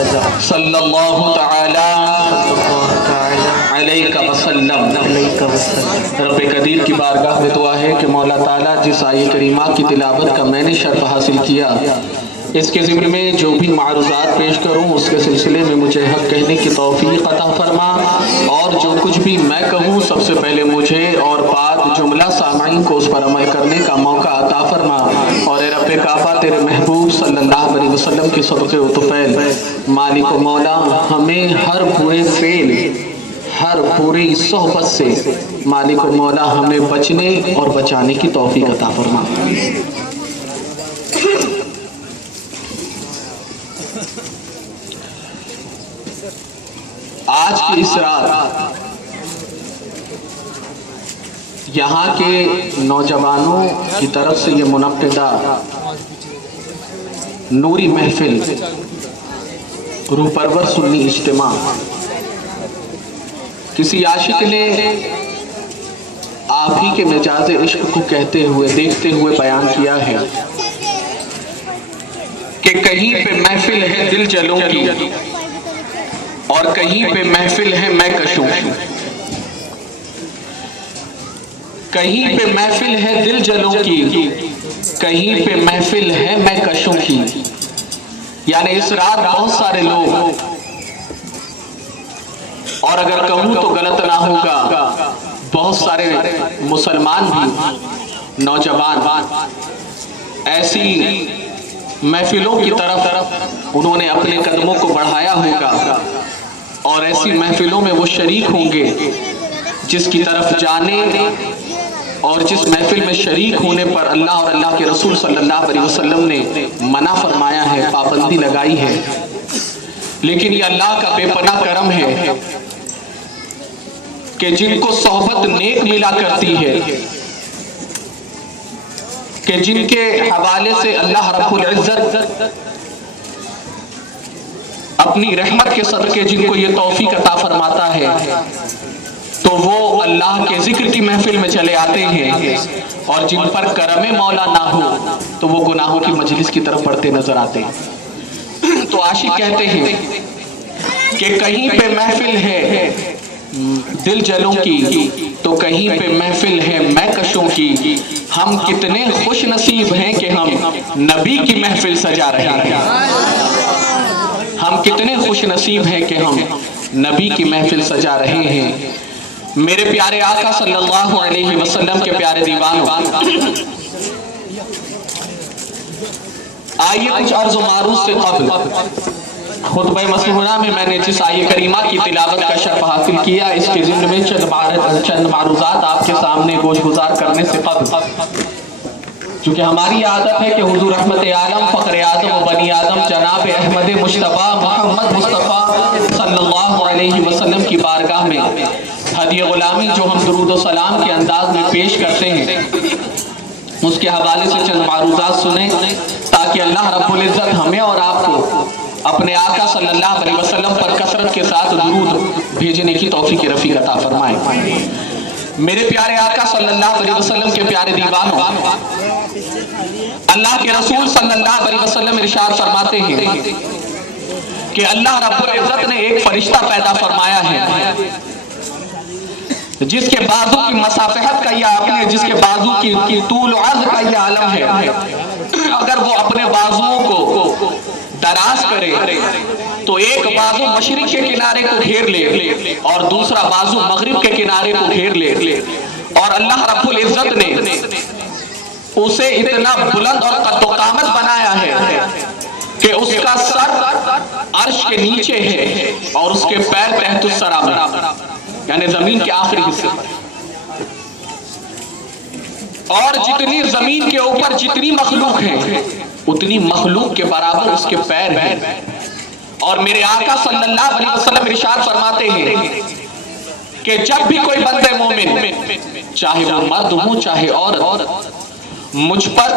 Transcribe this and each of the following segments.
صلی اللہ تعالی علیہ وسلم۔ رب قدیر کی بارگاہ میں دعا ہے کہ مولا تعالیٰ جس آیہ کریمہ کی تلاوت کا میں نے شرف حاصل کیا، اس کے ضمن میں جو بھی معروضات پیش کروں اس کے سلسلے میں مجھے حق کہنے کی توفیق عطا فرما، اور جو کچھ بھی میں کہوں سب سے پہلے مجھے اور بعد جملہ سامعین کو اس پر عمل کرنے کا موقع عطا فرما۔ اور اے رب کعبہ تیرے محبوب صلی اللہ علیہ وسلم کے صدقے و طفیل مالک و مولا ہمیں ہر برے فعل، ہر بری صحبت سے مالک و مولا ہمیں بچنے اور بچانے کی توفیق عطا فرما۔ آج کی اس رات یہاں کے نوجوانوں کی طرف سے یہ منعقدہ نوری محفل روح پرور سنی اجتماع کسی عاشق نے آپ ہی کے مجاز عشق کو کہتے ہوئے دیکھتے ہوئے بیان کیا ہے کہ کہیں پہ محفل ہے دل جلوں کی اور کہیں پہ محفل ہے میں کشوں کی۔ کہیں پہ محفل ہے دل جلوں کی، کہیں پہ محفل ہے میں کشوں کی۔ یعنی اس رات بہت سارے لوگ، اور اگر کہوں تو غلط نہ ہوگا، بہت سارے مسلمان بھی نوجوان ایسی محفلوں کی طرف انہوں نے اپنے قدموں کو بڑھایا ہوگا، اور ایسی محفلوں میں وہ شریک ہوں گے جس کی طرف جانے اور جس محفل میں شریک ہونے پر اللہ اور اللہ کے رسول صلی اللہ علیہ وسلم نے منع فرمایا ہے، پابندی لگائی ہے۔ لیکن یہ اللہ کا بے پناہ کرم ہے کہ جن کو صحبت نیک ملا کرتی ہے، کہ جن کے حوالے سے اللہ رب العزت اپنی رحمت کے صدقے جن کو یہ توفیق عطا فرماتا ہے تو وہ اللہ کے ذکر کی محفل میں چلے آتے ہیں، اور جن پر کرم مولا نہ ہو تو وہ گناہوں کی مجلس کی طرف بڑھتے نظر آتے ہیں۔ تو عاشق کہتے ہیں کہ کہیں پہ محفل ہے دل جلوں کی تو کہیں پہ محفل ہے میں کشوں کی۔ ہم کتنے خوش نصیب ہیں کہ ہم نبی کی محفل سجا رہے ہیں۔ ہم کتنے خوش نصیب ہیں کہ ہم نبی کی محفل سجا رہے ہیں۔ میرے پیارے آقا صلی اللہ علیہ وسلم کے پیارے دیوانوں، آئیے کچھ عرض و معروض سے قبل خطبہ مسنونہ میں نے جس آیہ کریمہ کی تلاوت کا شرف حاصل کیا، اس کے ضمن میں چند معروضات آپ کے سامنے گوش گزار کرنے سے قبل، چونکہ ہماری عادت ہے کہ حضور رحمت عالم فخر اعظم و بنی آدم جناب احمد مصطفیٰ محمد مصطفیٰ صلی اللہ علیہ وسلم کی بارگاہ میں ہدیہ غلامی جو ہم درود و سلام کے انداز میں پیش کرتے ہیں، اس کے حوالے سے چند معروضات سنیں تاکہ اللہ رب العزت ہمیں اور آپ کو اپنے آقا صلی اللہ علیہ وسلم پر کثرت کے ساتھ درود بھیجنے کی توفیق رفیق عطا فرمائے۔ میرے پیارے آقا صلی اللہ علیہ وسلم کے پیارے دیوانوں، اللہ کے رسول صلی اللہ علیہ وسلم ارشاد فرماتے ہیں کہ اللہ رب العزت نے ایک فرشتہ پیدا فرمایا ہے جس کے بازو کی مسافحت کا یا جس کے بازو کی طول و عرض کا یہ عالم ہے۔ اگر وہ اپنے بازوؤں کو دراز کرے تو ایک بازو مشرق کے کنارے کو گھیر لے اور دوسرا بازو مغرب کے کنارے کو گھیر لے، اور اللہ رب العزت نے اسے اتنا بلند اور قد و قامت بنایا ہے کہ اس کا سر عرش کے نیچے ہے اور اس کے پیر تحت الثری میں، یعنی زمین کے آخری حصے پر، اور جتنی زمین کے اوپر جتنی مخلوق ہے اتنی مخلوق کے برابر اس کے پیر ہیں۔ اور میرے آقا صلی اللہ علیہ وسلم ارشاد فرماتے ہیں کہ جب بھی کوئی بندے مومن، چاہے وہ مرد ہوں چاہے عورت، مجھ پر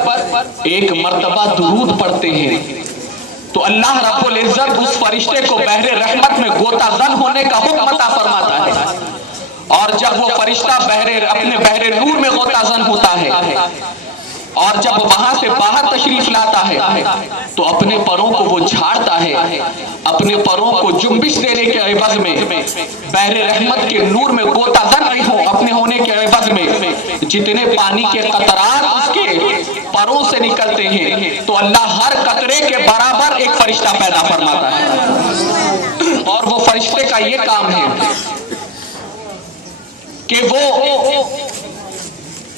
ایک مرتبہ درود پڑھتے ہیں تو اللہ رب العزت اس فرشتے کو بحر رحمت میں غوطہ زن ہونے کا حکم عطا فرماتا ہے، اور جب وہ فرشتہ اپنے بحر نور میں غوطہ زن ہوتا ہے اور جب وہاں سے باہر تشریف لاتا ہے تو اپنے پروں کو وہ جھاڑتا ہے، اپنے پروں کو جنبش دینے کے عوض میں بحر رحمت کے نور میں غوطہ زن اپنے ہونے کے عوض میں جتنے پانی کے قطرات اس کے پروں سے نکلتے ہیں تو اللہ ہر قطرے کے برابر ایک فرشتہ پیدا فرماتا ہے، اور وہ فرشتے کا یہ کام ہے کہ وہ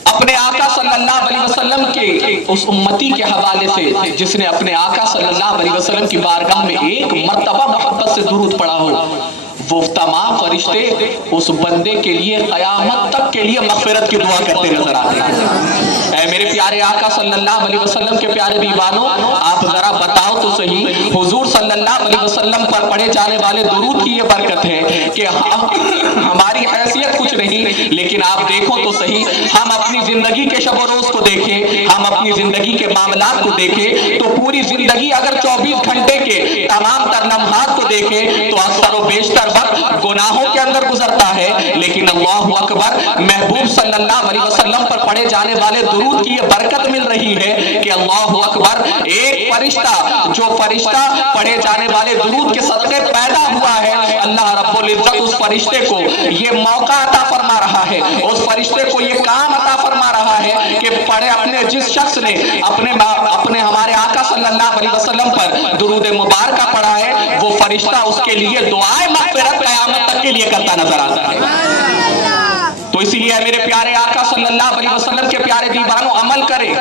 اپنے آقا صلی اللہ علیہ وسلم کے اس امتی کے حوالے سے جس نے اپنے آقا صلی اللہ علیہ وسلم کی بارگاہ میں ایک مرتبہ محبت سے درود پڑھا ہو، وہ تمام فرشتے اس بندے کے لیے قیامت تک کے لیے مغفرت کی دعا کرتے نظر آتے ہیں۔ اے میرے پیارے آقا صلی اللہ علیہ وسلم کے پیارے دیوانوں، آپ ذرا بتاؤ تو صحیح، حضور صلی اللہ علیہ وسلم پر پڑھے جانے والے درود کی یہ برکت ہے کہ ہماری حیثیت کچھ نہیں، لیکن آپ دیکھو تو صحیح، ہم اپنی زندگی کے شب و روز کو دیکھیں، ہم اپنی زندگی کے معاملات کو دیکھیں تو پوری زندگی اگر 24 گھنٹے کے تمام تر لمحات کو دیکھیں تو اکثر و بیشتر گناہوں کے اندر گزرتا ہے، لیکن اللہ اکبر محبوب صلی اللہ علیہ وسلم پر پڑھے جانے والے درود کی یہ برکت مل رہی ہے کہ اللہ اکبر ایک فرشتہ جو فرشتہ پڑھے جانے والے درود کے صدقے پیدا ہوا ہے، اللہ رب العزت اس فرشتے کو یہ موقع عطا فرما رہا ہے، اس فرشتے کو یہ کام عطا فرما رہا ہے کہ پڑھے اپنے جس شخص نے اپنے ہمارے آقا صلی اللہ علیہ وسلم پر درود مبارکہ پڑھا ہے، وہ فرشتہ اس کے لیے دعائیں مغفرت قیامت تک کے لیے کرتا نظر آتا ہے۔ تو اسی لیے میرے پیارے آقا صلی اللہ علیہ وسلم کے پیارے دیوانوں عمل کرے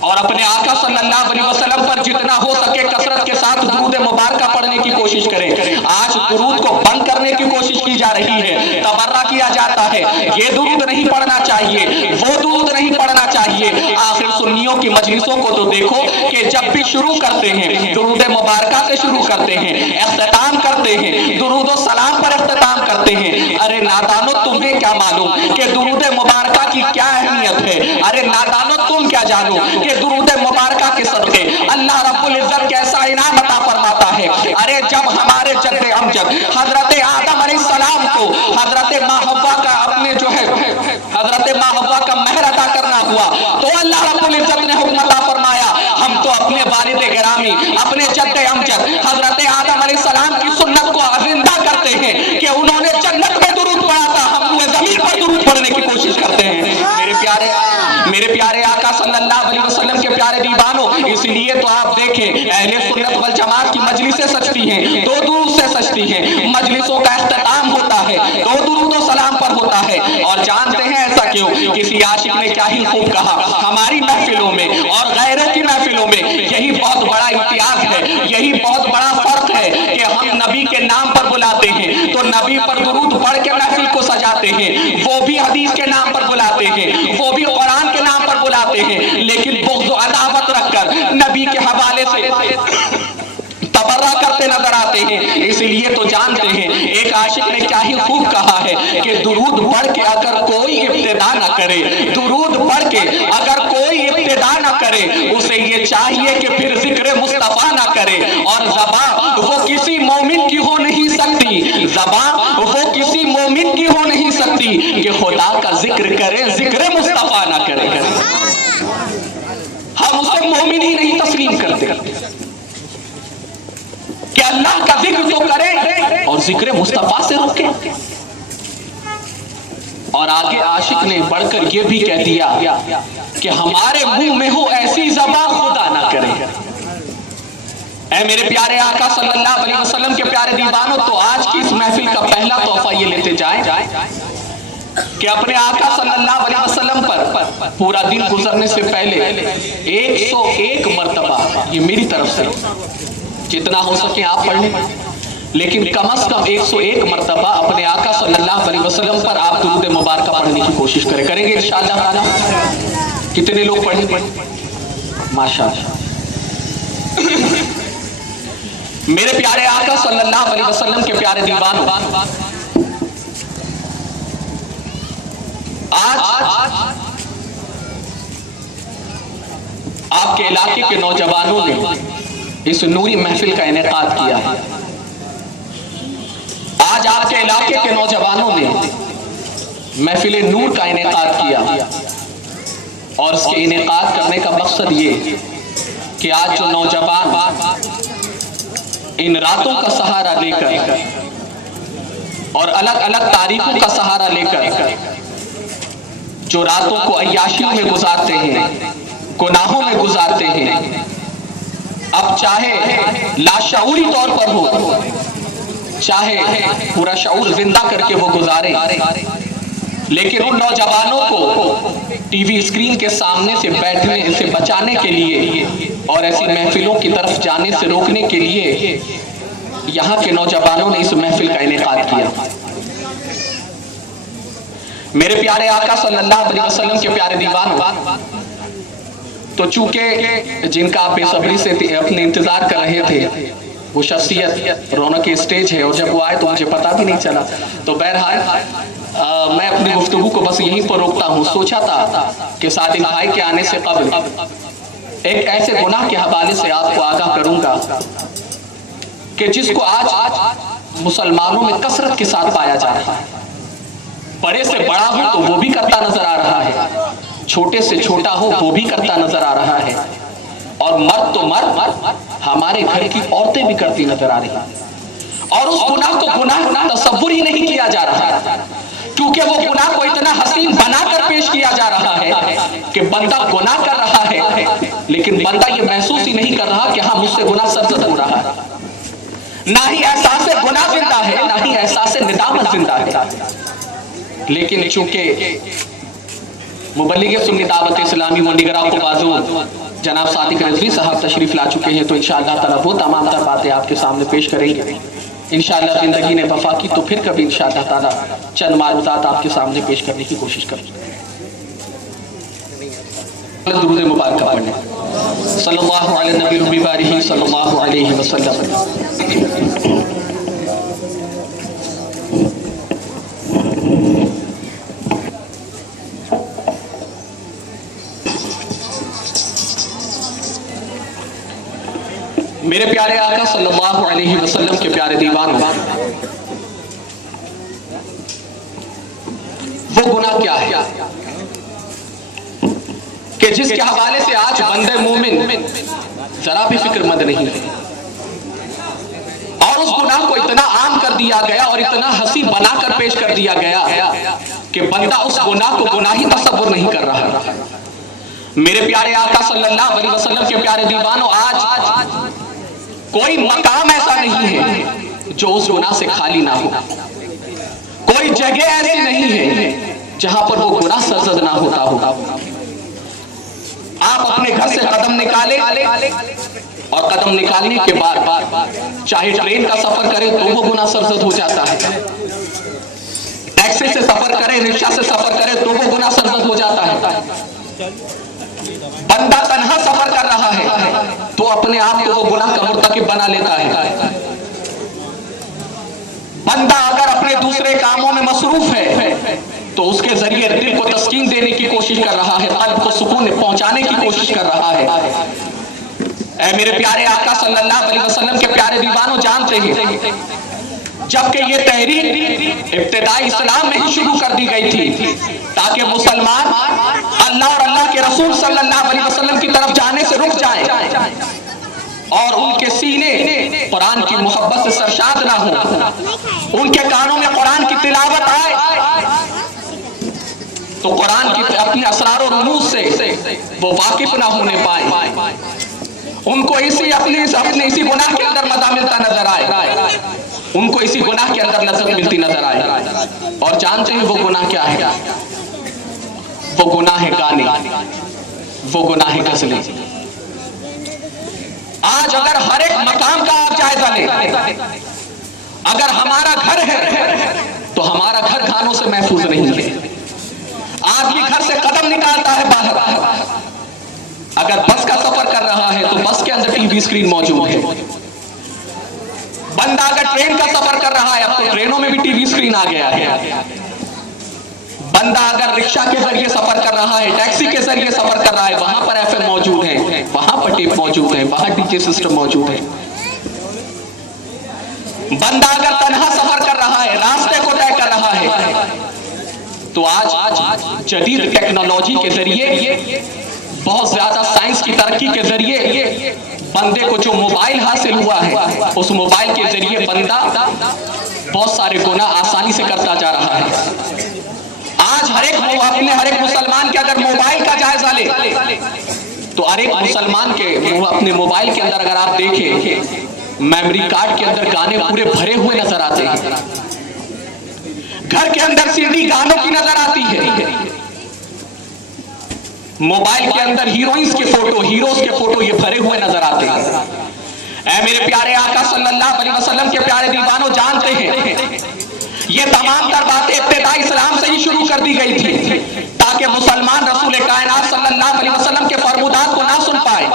اور اپنے آقا صلی اللہ علیہ وسلم پر جتنا ہو سکے کثرت کے ساتھ درود مبارکہ پڑھنے کی کوشش کریں۔ آج درود کو بند کرنے کی کوشش کی جا رہی ہے، تبرہ کیا جاتا ہے، یہ درود نہیں پڑھنا چاہیے، وہ درود نہیں پڑھنا چاہیے۔ آخر سنیوں کی مجلسوں کو تو دیکھو کہ جب بھی شروع کرتے ہیں درود مبارکہ سے شروع کرتے ہیں، اختتام کرتے ہیں درود و سلام پر اختتام کرتے ہیں۔ ارے نادانو تمہیں کیا معلوم کہ درود مبارکہ کی کیا اہمیت ہے؟ ارے نادانو تم کیا جانو کہ درود مبارکہ کے صدقے اللہ رب العزت کیسا انعام عطا فرماتا ہے۔ ارے جب ہمارے جد امجد حضرت آدم علیہ السلام کو حضرت ماں حوا کا اپنے جو ہے حضرت ماں حوا کا مہر ادا کرنا ہوا تو اللہ رب العزت نے حکم عطا فرمایا ہم تو اپنے والد گرامی اپنے جد امجد حضرت آدم علیہ السلام کی سنت کو زندہ کرتے ہیں کہ انہوں نے جنت میں درود پڑھا تھا، ہم روئے زمین پر درود پڑھنے کی کوشش کرتے ہیں۔ میرے پیارے آقا صلی اللہ علیہ وسلم کے پیارے دیوانوں، اس لیے تو آپ دیکھیں اہل سنت والجماعت کی مجلسیں سجتی ہیں، دو درود سے سجتی ہیں، مجلسوں کا اختتام ہوتا ہے دو درود و سلام پر ہوتا ہے۔ اور جانتے ہیں ایسا کیوں؟ کسی عاشق نے کیا ہی خوب کہا، ہماری محفلوں میں اور غیروں کی محفلوں میں یہی بہت بڑا امتیاز ہے، یہی بہت بڑا فرق ہے کہ ہم نبی کے نام پر بلاتے ہیں تو نبی پر درود پڑھ کے محفل کو سجاتے ہیں، وہ بھی حدیث کے نام پر بلاتے ہیں، وہ بھی قرآن کے نام پر بلاتے ہیں، لیکن بغض و عداوت رکھ کر نبی کے حوالے سے تبرہ کرتے نظر آتے ہیں۔ اس لیے تو جانتے ہیں ایک عاشق نے کیا ہی خوب کہا ہے کہ درود پڑھ کے اگر کوئی ابتدا نہ کرے، درود پڑھ کے اگر کوئی ابتدا نہ کرے اسے یہ چاہیے کہ پھر ذکر مصطفیٰ نہ کرے، اور زبان وہ کسی مومن کی ہو نہیں سکتی، زبان وہ کسی مومن کی ہو نہیں سکتی کہ خدا کا ذکر کرے ذکر مصطفیٰ نہ کرے۔ ہم اسے مومن ہی نہیں تسلیم کرتے کہ اللہ کا ذکر تو کرے اور ذکر مصطفیٰ سے روکے۔ اور آگے عاشق نے بڑھ کر یہ بھی کہہ دیا کہ ہمارے منہ میں ہو ایسی زبان خدا نہ کرے۔ اے میرے پیارے آقا صلی اللہ علیہ وسلم کے پیارے دیوانوں، تو آج کی اس محفل کا پہلا تحفہ یہ لیتے جائیں کہ اپنے آقا صلی اللہ علیہ وسلم پر پورا دن گزرنے سے پہلے 101 مرتبہ، یہ میری طرف سے جتنا ہو سکے آپ پڑھ لیں، لیکن کم از کم 101 مرتبہ اپنے آقا صلی اللہ علیہ وسلم پر آپ درود مبارکہ پڑھنے کی کوشش کریں گے انشاءاللہ تعالی۔ کتنے لوگ پڑھیں گے؟ ماشاءاللہ۔ میرے پیارے آقا صلی اللہ علیہ وسلم کے پیارے دیوانوں، آج آپ کے علاقے کے نوجوانوں نے اس نوری محفل کا انعقاد کیا ہے۔ آج آپ کے علاقے کے نوجوانوں نے محفل نور کا انعقاد کیا۔ اور اس کے انعقاد کرنے کا مقصد یہ کہ آج جو نوجوان ان راتوں کا سہارا لے کر اور الگ الگ تاریخوں کا سہارا لے کر جو راتوں کو عیاشیوں میں گزارتے ہیں، گناہوں میں گزارتے ہیں، اب چاہے لاشعوری طور پر ہو، چاہے پورا شعور زندہ کر کے وہ گزارے، لیکن ان نوجوانوں کو ٹی وی اسکرین کے سامنے سے بیٹھنے سے بچانے کے لیے اور ایسی محفلوں کی طرف جانے سے روکنے کے لیے یہاں کے نوجوانوں نے اس محفل کا انعقاد کیا۔ میرے پیارے آقا صلی اللہ علیہ وسلم کے پیارے دیوانوں، تو چونکہ جن کا آپ بے صبری سے اپنے انتظار کر رہے تھے وہ شخصیت رونق اسٹیج ہے، اور جب وہ آئے تو مجھے پتا بھی نہیں چلا، تو بہرحال میں اپنی گفتگو کو بس یہیں پر روکتا ہوں۔ سوچا تھا کہ صادق بھائی کے آنے سے قبل ایک ایسے گناہ کے حوالے سے آپ کو آگاہ کروں گا کہ جس کو آج مسلمانوں میں کثرت کے ساتھ پایا جا رہا ہے۔ بڑے سے بڑا ہو تو وہ بھی کرتا نظر آ رہا ہے، چھوٹے سے چھوٹا ہو وہ بھی کرتا نظر آ رہا ہے، اور مرد تو مرد ہمارے گھر کی عورتیں بھی کرتی نظر آ رہی ہیں، اور اس گناہ کو گناہ تصور ہی نہیں کیا جا رہا، کیونکہ وہ گناہ کو اتنا حسین بنا کر پیش کیا جا رہا ہے کہ بندہ گناہ کر رہا ہے لیکن بندہ یہ محسوس ہی نہیں کر رہا کہ ہاں مجھ سے گناہ سرزد ہو رہا ہے۔ نہ ہی احساس گناہ زندہ ہے، نہ ہی احساس ندامت زندہ ہے، لیکن چونکہ مبلغ سنی دعوت اسلامی و نگراں کو بازو جناب صادق رضوی صاحب تشریف لا چکے ہیں، تو انشاءاللہ تعالیٰ وہ تمام تر باتیں آپ کے سامنے پیش کریں گے۔ انشاءاللہ زندگی نے وفا کی تو پھر کبھی انشاءاللہ تعالیٰ چند معروضات آپ کے سامنے پیش کرنے کی کوشش کریں گے۔ درود مبارکہ پڑھیں، صلی اللہ علیہ نبی ربی بارہ صلی اللہ علیہ وسلم۔ میرے پیارے آقا صلی اللہ علیہ وسلم کے پیارے دیوانوں، وہ گناہ کیا ہے کہ جس کے حوالے سے آج بندے مومن ذرا بھی فکر مند نہیں ہے، اور اس گناہ کو اتنا عام کر دیا گیا اور اتنا حسین بنا کر پیش کر دیا گیا کہ بندہ اس گناہ کو گناہی تصور نہیں کر رہا۔ میرے پیارے آقا صلی اللہ علیہ وسلم کے پیارے دیوانوں، آج کوئی مقام ایسا نہیں ہے جو اس گناہ سے خالی نہ ہو، کوئی جگہ ایسی نہیں ہے جہاں پر وہ گناہ سرزد نہ ہوتا ہو۔ آپ اپنے گھر سے قدم نکالے اور قدم نکالنے کے بعد چاہے ٹرین کا سفر کرے تو وہ گناہ سرزد ہو جاتا ہے، ٹیکسی سے سفر کرے، رکشہ سے سفر کرے تو وہ گناہ سرزد ہو جاتا ہے۔ بندہ تنہا سفر کر رہا ہے تو اپنے آپ کو وہ گناہ کا مرتکب بنا لیتا ہے۔ بندہ اگر اپنے دوسرے کاموں میں مصروف ہے تو اس کے ذریعے دل کو تسکین دینے کی کوشش کر رہا ہے، قلب کو سکون پہنچانے کی کوشش کر رہا ہے۔ اے میرے پیارے آقا صلی اللہ علیہ وسلم کے پیارے دیوانوں، جانتے ہیں جبکہ یہ تحریک ابتدائی اسلام میں ہی شروع کر دی گئی تھی تاکہ مسلمان اللہ اور اللہ کے رسول صلی اللہ علیہ وسلم کی طرف جانے سے رک جائیں اور ان کے سینے قرآن کی محبت سے سرشاد نہ ہوں، ان کے کانوں میں قرآن کی تلاوت آئے تو قرآن کی اپنی اسرار و رموز سے وہ واقف نہ ہونے پائیں، ان کو اپنے اسی گناہ کے اندر مزہ ملتا نظر آئے، ان کو اسی گناہ کے اندر لذت ملتی نظر آئے۔ اور جانتے ہیں وہ گناہ کیا ہے؟ وہ گناہ ہے گانے، وہ گناہ ہے غزلیں۔ آج اگر ہر ایک مقام کا آپ جائزہ لیں، اگر ہمارا گھر ہے تو ہمارا گھر گانوں سے محفوظ نہیں ہے۔ آدمی گھر سے قدم نکالتا ہے باہر، اگر بس کا سفر کر رہا ہے تو بس کے اندر ٹی وی اسکرین موجود ہے۔ بندہ اگر ٹرین کا سفر کر رہا ہے، اب تو ٹرینوں میں بھی ٹی وی اسکرین آ گیا ہے۔ بندہ اگر رکشہ کے ذریعے سفر کر رہا ہے، ٹیکسی کے ذریعے سفر کر رہا ہے، وہاں پر ایف ایم موجود ہے، وہاں پر ٹیپ موجود ہے، وہاں ڈی جے سسٹم موجود ہے۔ بندہ اگر تنہا سفر کر رہا ہے، راستے کو طے کر رہا ہے، تو آج جدید ٹیکنالوجی کے ذریعے، بہت زیادہ سائنس کی ترقی کے ذریعے بندے کو جو موبائل حاصل ہوا ہے، اس موبائل کے ذریعے بندہ بہت سارے گناہ آسانی سے کرتا جا رہا ہے۔ آج ہر ایک مسلمان کے اگر موبائل کا جائزہ لے تو ہر ایک مسلمان کے اپنے موبائل کے اندر اگر آپ دیکھیں، میموری کارڈ کے اندر گانے پورے بھرے ہوئے نظر آتے ہیں، گھر کے اندر سی ڈی گانوں کی نظر آتی ہے، موبائل کے اندر ہیروئنز کے فوٹو، ہیروز کے فوٹو یہ بھرے ہوئے نظر آتے ہیں۔ اے میرے پیارے آقا صلی اللہ علیہ وسلم کے پیارے دیوانوں، جانتے ہیں یہ تمام تر باتیں ابتدائی اسلام سے ہی شروع کر دی گئی تھی تاکہ مسلمان رسول کائنات صلی اللہ علیہ وسلم کے فرمودات کو نہ سن پائے،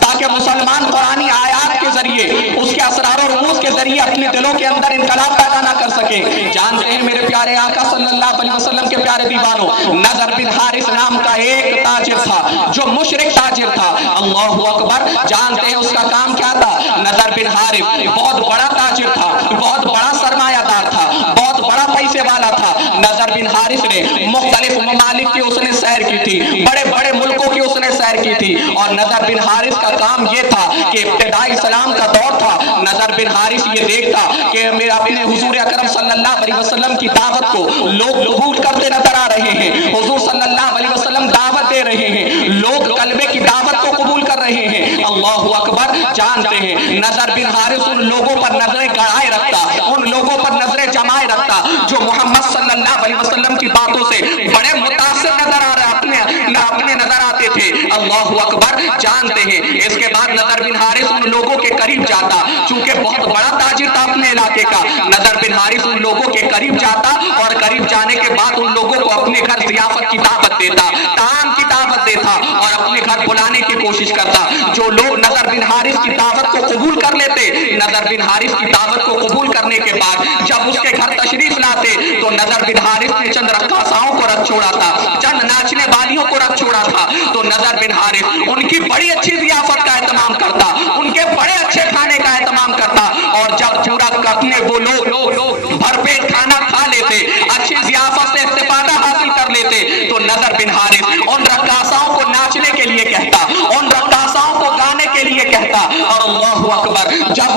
تاکہ مسلمان قرآنی آیات کے ذریعے، اس کے اسرار و رموز کے ذریعے اپنے دلوں کے اندر انقلاب پیدا نہ کر سکیں۔ جانتے ہیں میرے پیارے آقا صلی اللہ علیہ وسلم کے پیارے دیوانوں، نضر بن حارث نام کا ایک تاجر تھا جو مشرک تاجر تھا۔ اللہ اکبر! جانتے ہیں اس کا کام کیا تھا؟ نضر بن حارث بہت بڑا تاجر تھا، بہت بڑا سرمایہ دار تھا، بہت بڑا پیسے والا تھا۔ نضر بن حارث نے مختلف ممالک کی اس نے سیر کی تھی، بڑے بڑے ملکوں کی اس نے سیر کی تھی، اور نضر بن حارث کا کام یہ تھا کہ ابتدائی اسلام کا دور تھا، نضر بن حارث یہ دیکھتا کہ میرا اپنے حضور اکرم صلی اللہ علیہ وسلم کی دعوت کو لوگ قبول کرتے نظر آ رہے ہیں، حضور صلی اللہ علیہ وسلم دعوت دے رہے ہیں، لوگ کلمے کی دعوت کو قبول کر رہے ہیں۔ اللہ اکبر! جانتے ہیں نضر بن حارث ان لوگوں پر نظریں گڑائے رکھتا، ان لوگوں پر نظریں جمائے رکھتا جو محمد صلی اللہ علیہ وسلم کی باتوں سے بڑے متاثر نظر آ رہے، اپنے نظر آتے تھے۔ اللہ اکبر! جانتے ہیں اس کے بعد نضر بن حارث ان لوگوں کے قریب جاتا، چونکہ بہت بڑا تاجر تھا اپنے علاقے کا، نضر بن حارث ان لوگوں کے قریب جاتا اور قریب جانے کے بعد ان لوگوں کو اپنے گھر ضیافت کی دعوت دیتا، طعام کی دعوت دیتا اور اپنے گھر بلانے کی کوشش کرتا۔ جو لوگ نضر بن حارث کی دعوت کو قبول کر لیتے، نضر بن حارث کی دعوت کو قبول کرنے کے بعد جب اس کے گھر تشریف لاتے تو نضر بن حارث نے چند رقاصاؤں کو رکھ چھوڑا تھا، چند ناچنے والیوں کو رکھ چھوڑا تھا، تو نضر بن حارث ان کی بڑی اچھی ضیافت کا اہتمام کرتا، ان کے بڑے اچھے کھانے کا اہتمام کرتا، اور جب پورا اپنے وہ لوگ بھرپیٹ کھانا کھا لیتے، اچھی ضیافت سے استفادہ حاصل کر لیتے، تو نضر بن حارث ان رقاصاؤں کو ناچنے کے لیے کہتا، ان رقاصاؤں کو گانے کے لیے کہتا، اور اللہ اکبر! جب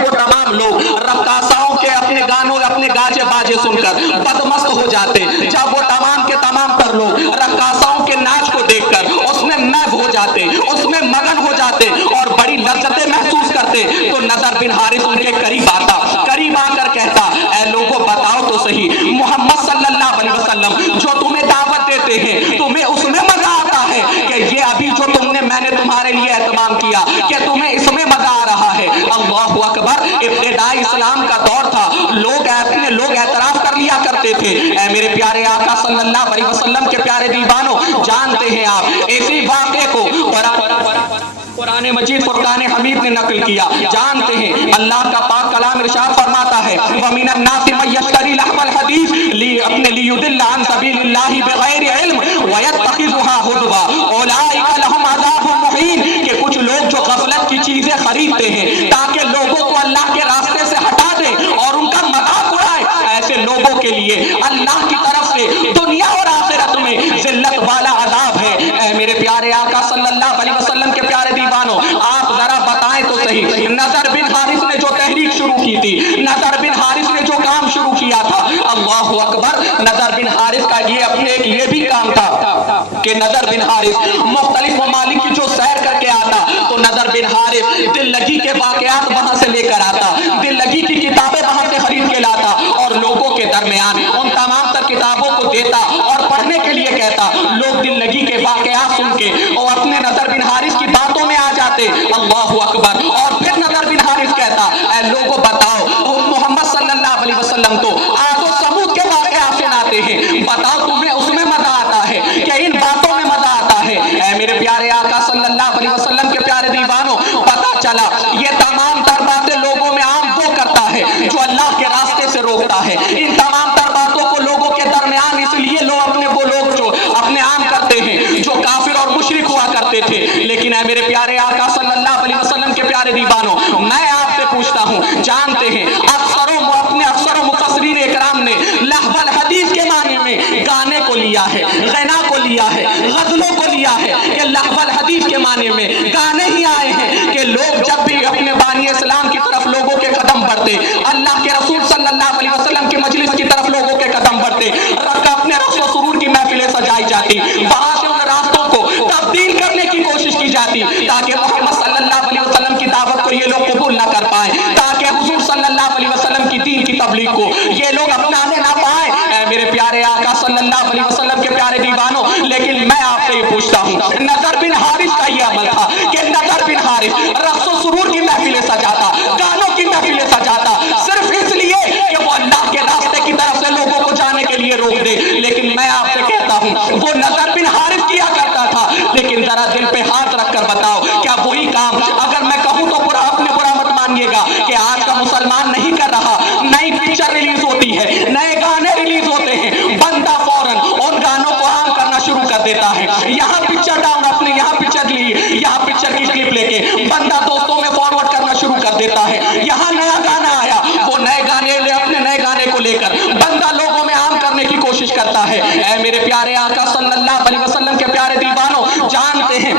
وہ تمام لوگ رقاصاؤں کے اپنے گانوں، اپنے گاجے باجے سن کر بدمست ہو جاتے، جب وہ تمام کے تمام تر لوگ رقاصاؤں کے ناچ کو دیکھ کر اس میں محو ہو جاتے، اس میں مگن ہو جاتے اور بڑی لذتیں محسوس کرتے، تو نضر بن حارث ان کے قریب آتا، قریب آ کر کہتا، اے لوگوں بتاؤ تو صحیح، محمد صلی اللہ علیہ وسلم جو تمہیں دعوت دیتے ہیں تمہیں اس میں مزہ آتا ہے کہ یہ ابھی جو میں نے تمہارے لیے اہتمام کیا کہ تمہیں اس میں مزہ آ رہا ہے؟ اللہ اکبر! ابتدائی اسلام کا دور تھا، لوگ اعتراف کر لیا کرتے تھے۔ اے میرے پیارے آقا صلی اللہ علیہ وسلم کے پیارے دیوانوں، جانتے ہیں آپ اسی واقعے کو قرآن مجید فرقان حمید نے نقل کیا۔ جانتے ہیں اللہ کا پاک کلام ارشاد فرماتا ہے، وَمِنَ النَّاسِ مَن يَشْتَرِي لَهْوَ الْحَدِيثِ لِيُضِلَّ عَن سَبِيلِ اللَّهِ بِغَيْرِ عِلْمٍ وَيَتَّخِذُهَا هُزُوًا أُولَٰئِكَ لَهُمْ عَذَابٌ مُّهِينٌ کہ کچھ لوگ جو غفلت کی چیزیں خریدتے ہیں تاکہ لوگوں کو اللہ کے راستے سے ہٹا دیں اور ان کا مذاق اڑائے، ایسے لوگوں کے لیے اللہ کی طرف سے دنیا اور آخرت میں ذلت والا عذاب ہے۔ اے میرے پیارے آقا صلی اللہ علیہ وسلم کے پیارے دیوانوں، آپ ذرا بتائیں تو صحیح، نضر بن حارث نے جو تحریک شروع کی تھی، نضر بن حارث نے جو کام شروع کیا تھا، اللہ اکبر! نضر بن حارث کا یہ اپنے ایک یہ بھی کام تھا کہ نضر بن حارث مختلف ممالک کی جو سیر کر کے آتا تو نضر بن حارث دل لگی کے واقعات وہاں سے لے کر آتا، دل لگی کی کتابیں وہاں سے خرید کے لاتا اور لوگوں کے درمیان ان تمام تر کتابوں کو دیتا اور پڑھنے کے لیے کہتا۔ لوگ دل لگی کے واقعات سن کے اور اپنے نضر بن حارث کی باتوں میں آ جاتے، اللہ اکبر! اور پھر نضر بن حارث کہتا، اے لوگوں بتاؤ، محمد صلی اللہ علیہ وسلم تو عاد و ثمود کے واقعات سناتے ہیں، بتاؤ تمہیں اس میں مزہ آتا ہے کہ ان باتوں میں مزہ آتا ہے؟ اے میرے پیارے آقا صلی اللہ علیہ وسلم کے پیارے دیوانوں، پتہ چلا یہ تمام تر باتیں لوگوں میں عام وہ کرتا ہے جو اللہ کے راستے سے روکتا ہے۔ ان تمام تر باتوں کو لوگوں کے درمیان اس لیے وہ لوگ جو اپنے عام کرتے ہیں جو کافر اور مشرک ہوا کرتے تھے۔ لیکن اے میرے پیارے آقا صلی اللہ علیہ وسلم کے پیارے دیوانوں، میں آپ سے پوچھتا ہوں، جانتے ہیں اکثر و مفسرین اکرام نے لہو الحدیث کے معنی میں لیا ہے، غنا کو لیا ہے، غزلوں کو لیا ہے کہ لہو الحدیث کے معنی میں گانے ہی آئے ہیں کہ لوگ جب بھی اپنے بانی اسلام کی طرف لوگوں کے قدم بڑھتے، اللہ کے رسول صلی اللہ علیہ وسلم کی مجلس کی طرف لوگوں کے قدم بڑھتے، اپنے رقص و سرور کی محفلیں سجائی جاتی، وہاں سے ان راستوں کو تبدیل کرنے کی کوشش کی جاتی تاکہ محمد صلی اللہ علیہ وسلم کی دعوت کو یہ لوگ قبول نہ کر پائیں، تاکہ حضور صلی اللہ علیہ وسلم کی دین کی تبلیغ کو یہ لوگ اپنانے نہ پائیں۔ اے میرے پیارے آقا صلی اللہ علیہ وسلم کے پیارے دیوانوں، لیکن میں آپ سے یہ پوچھتا ہوں، نضر بن حارث کا یہ عمل تھا کہ نضر بن حارث رقص و سرور کی محفلیں سجاتا، گانوں کی محفلیں سجاتا، صرف اس لیے کہ وہ اللہ کے راستے کی طرف سے لوگوں کو جانے کے لیے روک دے۔ لیکن میں آپ سے کہتا ہوں وہ نضر بن حارث کیا کرتا تھا، لیکن ذرا دل پہ ہاتھ رکھ کر بتاؤ کیا وہی کام اگر میں کہوں تو اپنے برا مت مانیے گا کہ آج کا مسلمان نہیں کر رہا؟ نئی پکچر ریلیز ہوتی ہے، نئے گانے ریلیز ہوتے ہیں، بندہ فوراً ان گانوں کو عام کرنا شروع کر دیتا ہے، یہاں پکچر ڈاؤن اپنے یہاں پکچر لی، یہاں پکچر کی کلپ لے کے بندہ دوستوں میں فارورڈ کرنا شروع کر دیتا ہے، یہاں نیا گانا آیا، وہ نئے گانے اپنے نئے گانے کو لے کر بندہ لوگوں میں عام کرنے کی کوشش کرتا ہے۔ اے میرے پیارے آقا صلی اللہ علیہ وسلم کے پیارے دیوانوں، جانتے ہیں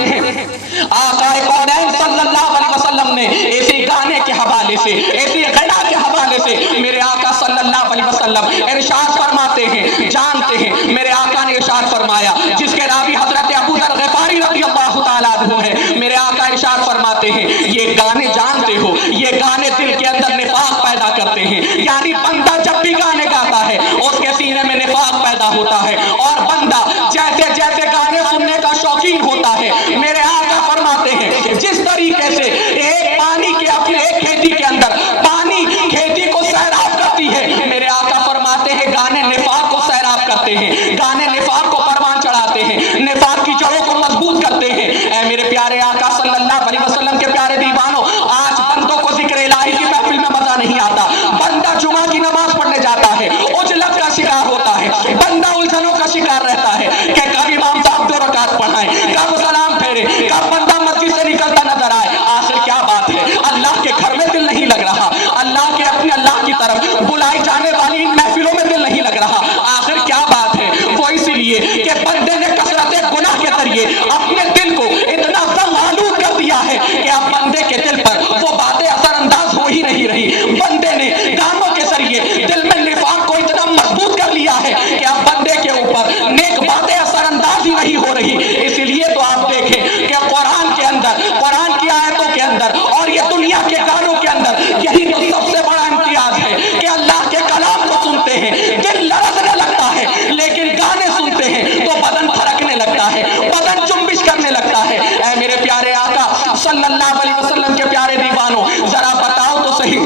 آقا کونین صلی اللہ علیہ وسلم نے ایسے گانے کے حوالے سے، ایسے غنا کے حوالے سے میرے آقا صلی اللہ علیہ وسلم ارشاد فرماتے ہیں، جانتے ہیں میرے آقا نے ارشاد فرمایا، جس کے راوی حضرت ابو ذر غفاری رضی اللہ تعالیٰ عنہ ہے، میرے آقا ارشاد فرماتے ہیں یہ گانے جانتے ہو یہ گانے دل کے اندر نفاق پیدا کرتے ہیں، یعنی بندہ جب بھی گانے گاتا ہے اس کے سینے میں نفاق پیدا ہوتا ہے، اور بندہ جیسے جیسے گانے سننے کا شوقین ہوتا ہے، میرے آقا فرماتے ہیں جس طریقے سے ایک پانی کے اپنے ایک کھیتی کے اندر پانی کھیتی کو سیراب کرتی ہے، میرے آقا فرماتے ہیں گانے نفاق کو سیراب کرتے ہیں، گانے نفاق کو پروان چڑھاتے ہیں، نفاق کی جڑوں کو مضبوط کرتے ہیں۔ اے میرے پیارے آقا صلی اللہ علیہ وسلم کے پیارے دیوانوں، آج بندوں کو ذکر الہی کی محفل میں مزہ نہیں آتا، بندہ جمعہ کی نماز پڑھنے جاتا ہے عجلت کا شکار ہوتا ہے، بندہ الجھنوں کا شکار رہتا ہے کہ کب امام صاحب 2 رکعت پڑھائیں، کب سلام پھیرے، کب بندہ مسجد سے نکلتا نظر آئے، آخر کیا بات ہے؟ اللہ کے گھر میں دل نہیں لگ رہا، اللہ کے اپنے اللہ کی طرف بلائی جانے والی ان محفلوں میں دل نہیں لگ رہا، آخر کیا بات ہے؟ وہ اسی لیے کہ بندے نے کثرت گناہ کے ذریعے اپنے دل کو اتنا زنگ آلود کر دیا ہے کہ اب بندے کے دل پر وہ باتیں اثر انداز ہو ہی نہیں رہی، بندے نے گانوں کے ذریعے دل میں نفاق کو اتنا مضبوط کر لیا ہے کہ اب بندے کے اوپر نیک باتیں اثر انداز ہی نہیں ہو رہی۔ اسی لیے تو آپ دیکھیں کہ قرآن کے اندر، قرآن کی آیتوں کے اندر اور یہ دنیا کے گانوں کے اندر یہی تو سب سے بڑا امتیاز ہے کہ اللہ کے کلام کو سنتے ہیں دل لرزنے لگتا ہے، لیکن گانے سنتے ہیں تو بدن تھرکنے لگتا ہے، بدن جنبش کرنے لگتا ہے۔ اے میرے پیارے آقا صلی اللہ علیہ وسلم کے پیارے دیوانوں، ذرا بتاؤ تو صحیح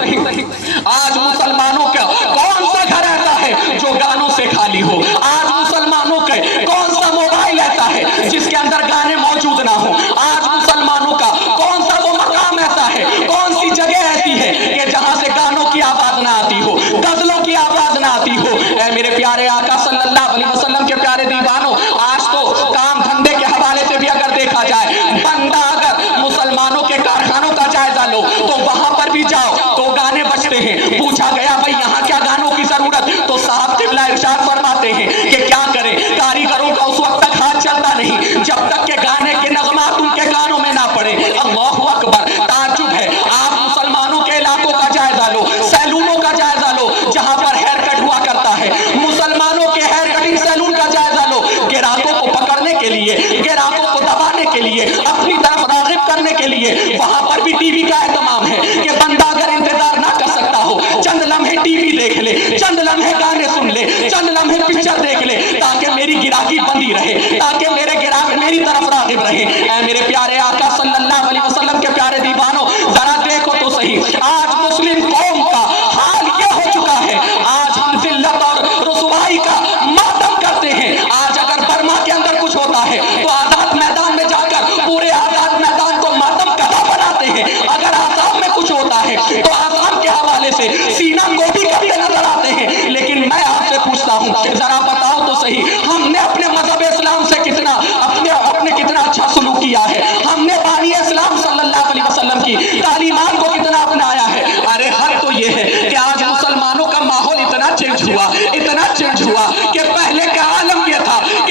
آج مسلمانوں کا کون سا گھر ایسا ہے جو گانوں سے خالی ہو؟ آج مسلمانوں کا کون سا موبائل ایسا ہے جس کے اندر گانے موجود نہ ہو؟ آج مسلمانوں کا کون سا وہ مقام ایسا ہے، کون سی جگہ ایسی ہے کہ جہاں سے گانوں کی آواز نہ آتی ہو، غزلوں کی آواز نہ آتی ہو؟ اے میرے پیارے آقا صلی اللہ علیہ وسلم کے پیارے دیوانوں، آج تو کام دھندے کے حوالے سے بھی اگر دیکھا جائے، بندہ اگر مسلمانوں کے کارخانوں کا جائزہ لو تو وہاں پر بھی جاؤ تو گانے بجتے ہیں، پوچھا گیا بھائی یہاں کیا گانوں کی ضرورت؟ تو صاحب قبلہ ارشاد فرماتے ہیں کہ کیا کریں، کاریگروں کا اس وقت تک ہاتھ چلتا نہیں جب تک کہ گانے کے نغمات ان کے گانوں میں نہ پڑے۔ اللہ اکبر، تعجب ہے۔ آپ مسلمانوں کے علاقوں کا جائزہ لو، سیلونوں کا جائزہ لو جہاں پر ہیئر کٹ ہوا کرتا ہے، مسلمانوں کے ہیئر کٹنگ سیلون کا جائزہ لو، گراہکوں کو پکڑنے کے لیے، گراہکوں کو دبانے کے لیے، اپنی طرف راغب کرنے کے لیے وہاں پر بھی ٹی وی کا اہتمام ہے کہ بندہ اگر انتظار نہ کر سکتا ہو چند لمحے ٹی وی دیکھ لے، چند لمحے گانے سن لے، چند لمحے پکچر دیکھ لے تاکہ میری گراہکی بندی رہے، تاکہ میرے گراہک میری طرف راغب رہے۔ اے میرے پیارے آقا صلی اللہ علیہ وسلم کے پیارے دیوانوں، ذرا دیکھو تو صحیح، آج مسلم قوم کا حال یہ ہو چکا ہے، آج ہم ذلت اور رسوائی کا ماتم کرتے ہیں۔ آج اگر برما کے اندر کچھ ہوتا ہے تو آزاد میدان میں جا کر پورے آزاد میدان کو ماتم کدھا بناتے ہیں، اگر آسام میں کچھ ہوتا ہے تو آسام کے حوالے سے سینہ گوبی کرتے نظر آتے ہیں۔ لیکن میں آپ سے پوچھتا ہوں، ذرا بتاؤ تو صحیح، ہم نے اپنے مذہب اسلام سے کتنا کتنا اچھا سلوک کیا ہے؟ ہم نے بانی اسلام صلی اللہ علیہ وسلم کی تعلیمات کو کتنا اپنایا ہے؟ ارے حق تو یہ ہے کہ آج مسلمانوں کا ماحول اتنا چینج ہوا، اتنا چینج ہوا کہ پہلے کا عالم یہ تھا کہ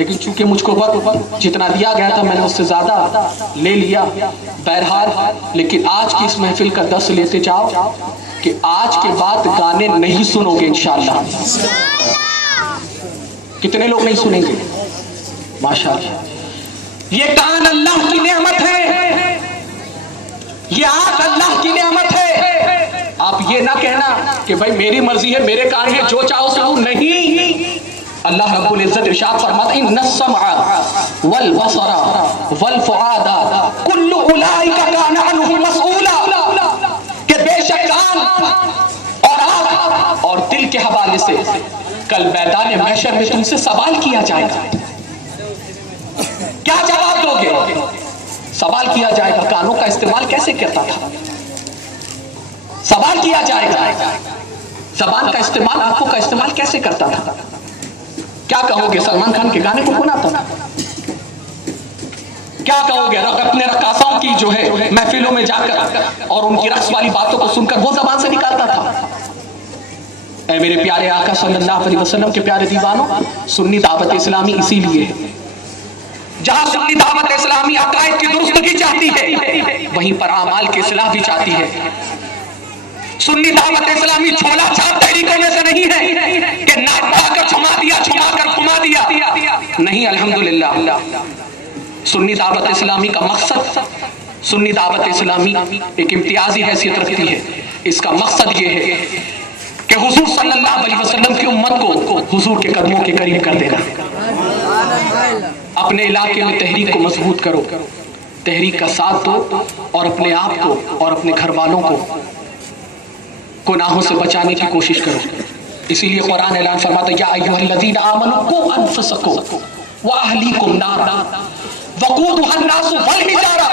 لیکن چونکہ مجھ کو وقت جتنا دیا گیا تھا میں نے اس سے زیادہ لے لیا. بہرحال لیکن آج کی اس محفل کا درس لیتے جاؤ کہ آج کے بعد گانے نہیں سنو گے انشاءاللہ. کتنے لوگ نہیں سنیں گے؟ ماشاءاللہ. یہ کان اللہ کی نعمت ہے, یہ آنکھ اللہ کی نعمت ہے. آپ یہ نہ کہنا کہ بھائی میری مرضی ہے, میرے کان ہے, جو چاہو سنو. نہیں, اللہ رب العزت ارشاد فرماتا ہے ان السمع والبصر والفؤاد کل اولئک کان عنہ مسئولا, کہ بے شک کان اور آنکھ اور دل کے حوالے سے کل میدان محشر میں تم سے سوال کیا جائے گا. کیا جواب دو گے؟ سوال کیا جائے گا کانوں کا استعمال کیسے کرتا تھا, سوال کیا جائے گا زبان کا استعمال, آنکھوں کا استعمال کیسے کرتا تھا. کیا کہو گے سلمان خان کے گانے کو گناتا تھا؟ کیا کہو گے اپنے رقاصوں کی جو ہے محفلوں میں جا کر اور ان کی رقص والی باتوں کو سن کر وہ زبان سے نکالتا تھا؟ اے میرے پیارے آقا صلی اللہ علیہ وسلم کے پیارے دیوانوں, سنی دعوت اسلامی اسی لیے ہے. جہاں سنی دعوت اسلامی عقائد کی درستگی چاہتی ہے وہیں پر اعمال کی اصلاح بھی چاہتی ہے. سنی دعوت اسلامی چھولا چھاپ تحریکوں میں سے نہیں ہے کہ ناک پا کر چھما دیا, چھما کر گھما دیا. نہیں, الحمدللہ. سنی دعوت اسلامی کا مقصد, سنی دعوت اسلامی ایک امتیازی حیثیت رکھتی ہے. اس کا مقصد یہ ہے کہ حضور صلی اللہ علیہ وسلم کی امت کو حضور کے قدموں کے قریب کر دینا. اپنے علاقے میں تحریک کو مضبوط کرو, تحریک کا ساتھ دو اور اپنے آپ کو اور اپنے گھر والوں کو گناہوں سے بچانے کی کوشش کرو. اسی لیے قرآن اعلان فرماتا ہے یا ایھا الذین آمنوا قوا انفسکم واہلیکم نارا وقودھا الناس والحجارہ,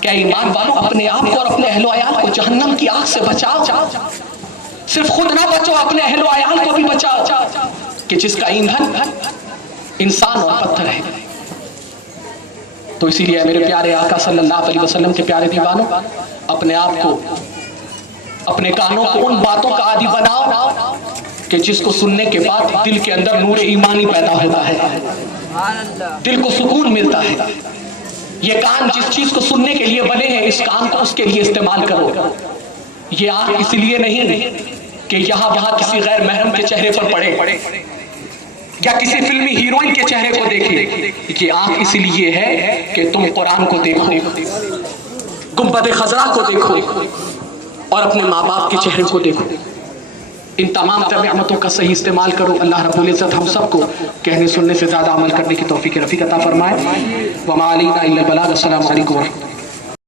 کیا ایمان والو اپنے آپ کو اور اپنے اہل و عیال کو جہنم کی آگ سے بچاؤ. صرف خود نہ بچو, اپنے اہل و عیال کو بھی بچاؤ, کہ جس کا ایندھن انسان اور پتھر ہے. تو اسی لیے میرے پیارے آقا صلی اللہ علیہ وسلم کے پیارے دیوانوں, اپنے آپ کو, اپنے کانوں کو ان باتوں کا عادی بناؤ کہ جس کو سننے کے بعد دل کے اندر نور ایمانی پیدا ہوتا ہے, دل کو سکون ملتا ہے. یہ کان جس چیز کو سننے کے لیے بنے ہیں, اس کان کو اس کے لیے استعمال کرو. یہ آنکھ اس لیے نہیں کہ یہاں وہاں کسی غیر محرم کے چہرے پر پڑے یا کسی فلمی ہیروئن کے چہرے کو دیکھے. یہ آنکھ اس لیے ہے کہ تم قرآن کو دیکھو, گنبد خضرا کو دیکھو اور اپنے ماں باپ کے چہرے کو دیکھو. ان تمام نعمتوں کا صحیح استعمال کرو. اللہ رب العزت ہم سب کو کہنے سننے سے زیادہ عمل کرنے کی توفیق رفیق عطا فرمائے. وما علینا الا البلاغ. السلام علیکم ورحمۃ اللہ.